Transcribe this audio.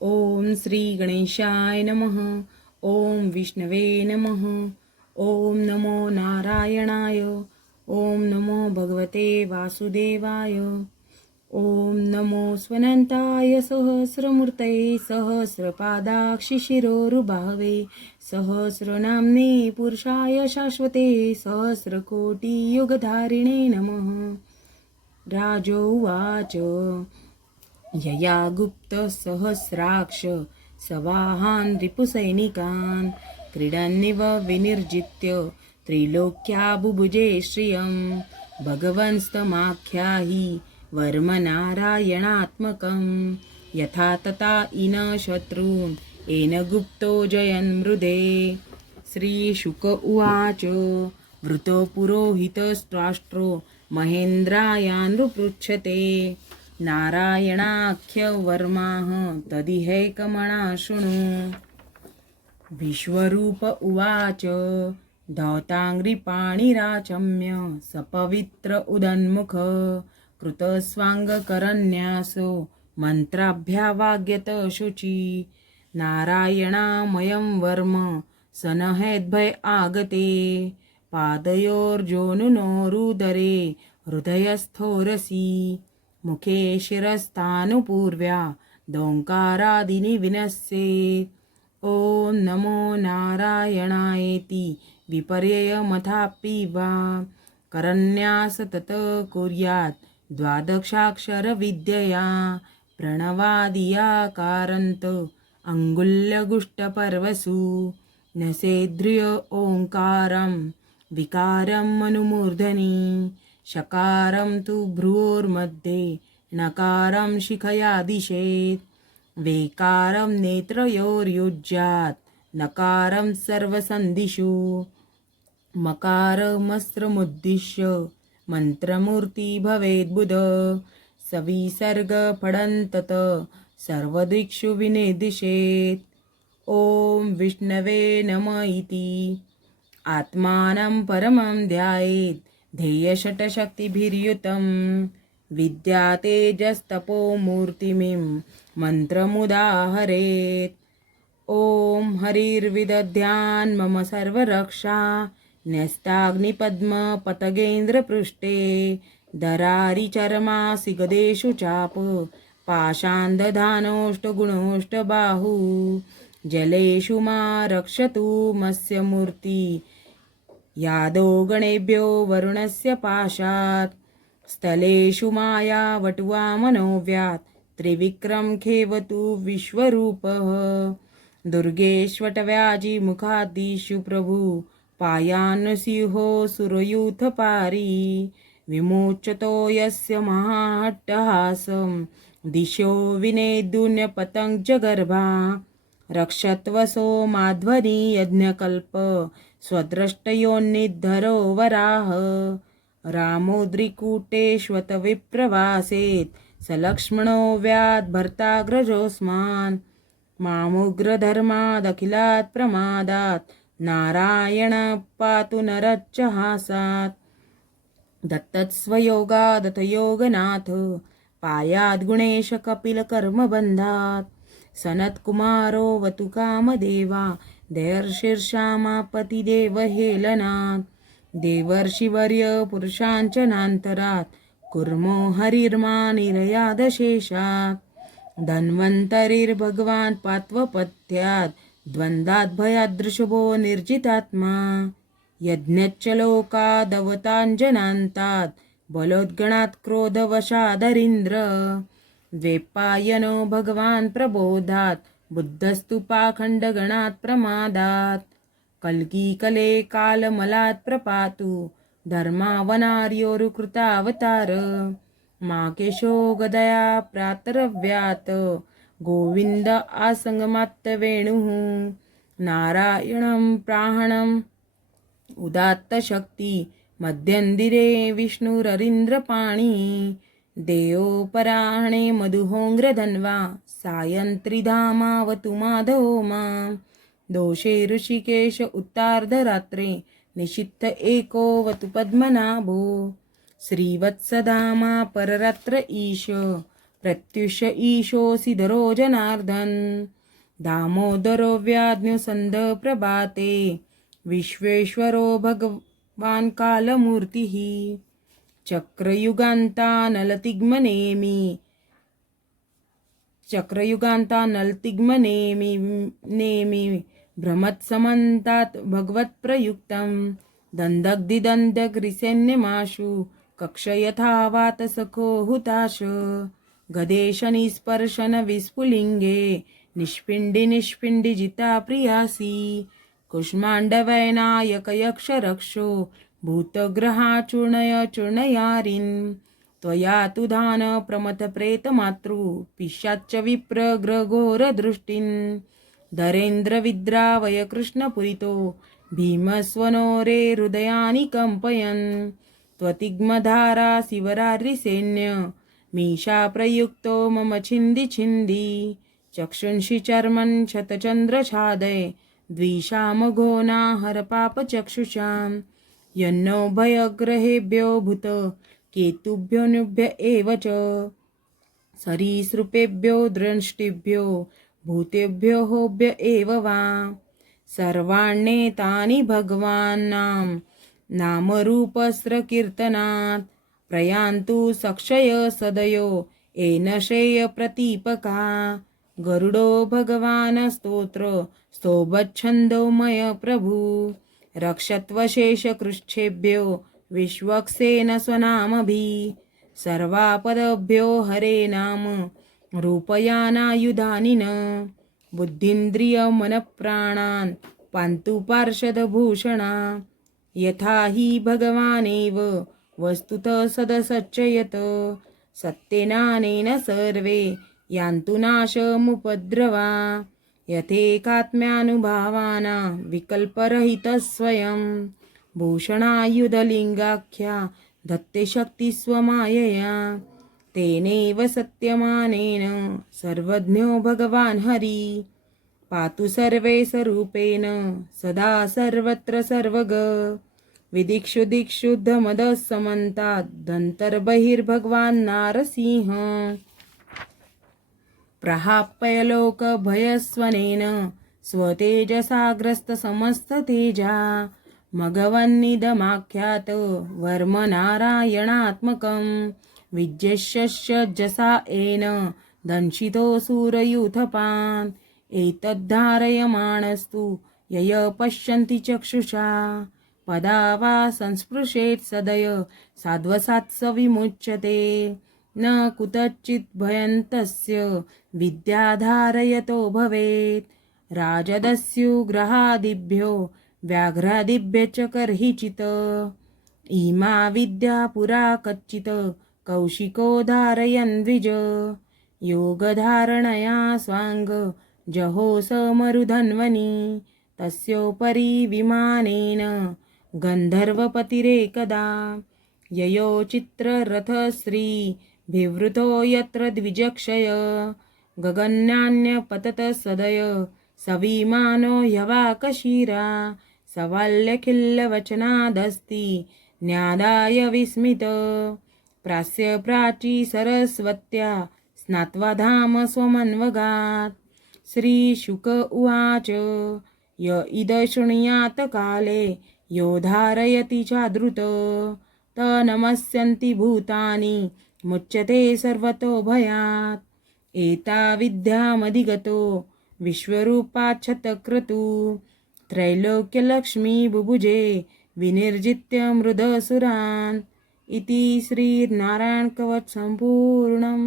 ओम श्री गणेशाय नमः. ओम विष्णवे नमः. ओम नमो नारायणाय. ओम नमो भगवते वासुदेवाय. ओम नमो स्वनंताय सहस्रमूर्तये सहस्रपादाक्षि शिरोरुबाहवे सहस्रनाम्ने पुरुषाय शाश्वते सहस्रकोटियुगधारिणे नमः. राजोवाच यया गुप्तसहस्राक्ष सवाहान् रिपुसैनिकान् क्रीडन्निव विनिर्जित्य त्रिलोक्या बुभुजे श्रियं भगवंस्तमाख्याहि वर्मनारायणात्मकं यथा तथा इन शत्रून् येन गुप्तो जयन्मृदे. श्रीशुक उवाच वृतो पुरोहितस्त्राष्ट्रो महेन्द्रायानृपृच्छते नारायणाख्यवर्माः तदिहैकमणा शृणु. विश्वरूप उवाच धौताङ्घ्रिपाणिराचम्य सपवित्र उदन्मुख कृतस्वाङ्गकरन्यासो मन्त्राभ्यावाग्यत शुचि. नारायणामयं वर्म सनहेद्भय आगते पादयोर्जोनुनोरुदरे हृदयस्थोरसि मुखे शिरस्थानुपूर्व्या दोङ्कारादिनि विनश्येत्. ॐ नमो नारायणायेति विपर्ययमथापि वा करन्यास तत कुर्यात् द्वादशाक्षरविद्यया प्रणवादियाकारान्त अङ्गुल्यगुष्टपर्वसु नसेद्रिय ओङ्कारं विकारं मनुमूर्धनि शकारं तु भ्रुवोर्मध्ये नकारं शिखया दिशेत् वेकारं नेत्रयोर्युज्यात् नकारं सर्वसन्धिषु मकारमस्त्रमुद्दिश्य मन्त्रमूर्ति भवेद्बुध सविसर्गफडन्तत सर्वदिक्षु विनिर्दिशेत्. ॐ विष्णवे नम इति आत्मानं परमं ध्यायेत् ध्येयषट्शक्तिभिर्युतं विद्यातेजस्तपोमूर्तिमिं मन्त्रमुदाहरेत्. ॐ हरिर्विदध्यान् मम सर्वरक्षा न्यस्ताग्निपद्मपतगेन्द्रपृष्ठे दरारिचर्मासि गदेषु चाप पाषाणदधानोष्टगुणोष्टबाहु जलेषु मा रक्षतु मत्स्यमूर्ति यादो गणेभ्यो वरुणस्य पाशात् स्थलेषु माया वटुवा मनोव्यात् त्रिविक्रम खेवतु विश्वरूपः दुर्गेष्वटव्याजी मुखादिषु प्रभु पायान्सिंहो सुरयूथपारी विमोचतो यस्य महाट्टहासं दिशो विनेदुन्यपतङ्गजगर्भा रक्षत्वसो माध्वनि यज्ञकल्प स्वद्रष्टयोन्निद्धरो वराह रामोद्रिकूटेष्वतविप्रवासेत् सलक्ष्मणो व्याद्भर्ताग्रजोऽस्मान् मामुग्रधर्मादखिलात् प्रमादात् नारायण पातु नरच्चहासात्. दत्तत्स्वयोगादथ योगनाथ पायाद्गुणेश कपिलकर्मबन्धात् सनत्कुमारो वतु कामदेवा देवर्षिर्षामापतिदेवहेलनात् देवर्षिवर्य पुरुषाञ्चनान्तरात् कुर्मो हरिर्मानिरयादशेषात् धन्वन्तरिर्भगवान् पात्वपथ्यात् द्वन्द्वाद्भयादृशभो निर्जितात्मा यज्ञच्च लोकादवताञ्जनान्तात् बलोद्गणात् क्रोधवशादरीन्द्र द्वैपायनो भगवान् प्रबोधात् बुद्धस्तु पाखण्डगणात् प्रमादात् कल्कीकले कालमलात् प्रपातु धर्मावनार्योरुकृतावतार माकेशो गदया प्रातरव्यात् गोविन्द आसङ्गमात्तवेणुः नारायणं प्राणम् उदात्तशक्ति मध्यन्दिरे विष्णुररीन्द्रपाणि देवोपराह्णे मधुहोङ्ग्रधन्वा सायन्त्रिधामावतु माधवो मां दोषे ऋषिकेश उत्तार्धरात्रे निशित्थ एकोऽवतु पद्मनाभो श्रीवत्सधामा पररात्र ईश प्रत्युष ईशोऽसिधरो जनार्दन दामोदरो व्याज्ञसन्ध प्रभाते विश्वेश्वरो भगवान् कालमूर्तिः चक्रयुगान्तानलतिग्मनेमि भ्रमत्समन्तात् भगवत्प्रयुक्तं दन्दग्दिदन्तग्रिसैन्यमाशु कक्षयथा वातसखो हुताश गदेशनिस्पर्शन विस्फुलिङ्गे निष्पिण्डिजिता प्रियासि कुष्माण्डवैनायकयक्षरक्षो भूतग्रहाचूर्णयारिन् त्वया तु दान प्रमथप्रेतमातृ पिशाच्च विप्रग्रघोरदृष्टिन् धरेन्द्रविद्रावय कृष्णपुरितो भीमस्वनो रे हृदयानि कम्पयन् त्वतिग्मधारा शिवरारिसैन्य मीशा प्रयुक्तो मम छिन्दी चक्षुंषि चर्मन् शतचन्द्रछादय द्विषामघोना हरपापचक्षुषां यन्नो भयग्रहेभ्यो भूत केतुभ्योऽनुभ्य एव च सरीसृपेभ्यो दृष्टिभ्यो भूतेभ्यो होभ्य एव वा सर्वाण्येतानि भगवान्नां नामरूपस्रकीर्तनात् प्रयान्तु सक्षय सदयो येन श्रेय प्रतीपका गरुडो भगवान् स्तोभच्छन्दोमय प्रभु रक्षत्वशेषकृच्छेभ्यो विश्वक्सेन स्वनामभिः सर्वापदभ्यो हरे नाम रूपयानायुधानि न बुद्धीन्द्रियमनप्राणान् पान्तु पार्षदभूषणा यथा हि भगवानेव वस्तुतः सदसच्चयत् सत्येनानेन सर्वे यान्तु नाशमुपद्रवा यथेकात्म्यानुभावाना विकल्परहितः स्वयं भूषणायुधलिङ्गाख्या धत्ते शक्तिस्वमायया तेनैव सत्यमानेन सर्वज्ञो भगवान् हरि पातु सर्वे स्वरूपेण सदा सर्वत्र सर्वग विदिक्षु दिक्षु धमदसमन्तात् दन्तर्बहिर्भगवान् नारसिंह प्रहाप्यलोकभयस्वनेन स्वतेजसाग्रस्तसमस्ततेजा मघवन्निदमाख्यात वर्मनारायणात्मकं विज्येष्यस्य जसा येन दंशितोऽसुरयूथपान् एतद्धारयमाणस्तु यय पश्यन्ति चक्षुषा पदा वा संस्पृशेत् सदय साध्वसात्स विमुच्यते न कुतश्चित् भयन्तस्य विद्याधारयतो भवेत् राजदस्युग्रहादिभ्यो व्याघ्रादिभ्य च कर्हिचित् इमा विद्या पुरा कच्चित् कौशिको धारयन् द्विज योगधारणया स्वाङ्ग जहोस मरुधन्वनि तस्योपरि विमानेन गन्धर्वपतिरेकदा ययो चित्ररथश्री विवृतो यत्र द्विजक्षय गगनान्यपतत सदय सविमानो ह्यवाकशिरा सवाल्यखिल्लवचनादस्ति न्यादाय विस्मित प्रास्य प्राची सरस्वत्या स्नात्वा धाम स्वमन्वगात् श्रीशुक उवाच य इद शृणुयात् काले यो धारयति चाद्रुत त नमस्यन्ति भूतानि मुच्यते सर्वतो भयात् एता विद्यामधिगतो विश्वरूपाच्छतक्रतु त्रैलोक्यलक्ष्मी बुभुजे विनिर्जित्य मृदसुरान् इति श्रीनारायणकवच सम्पूर्णम्।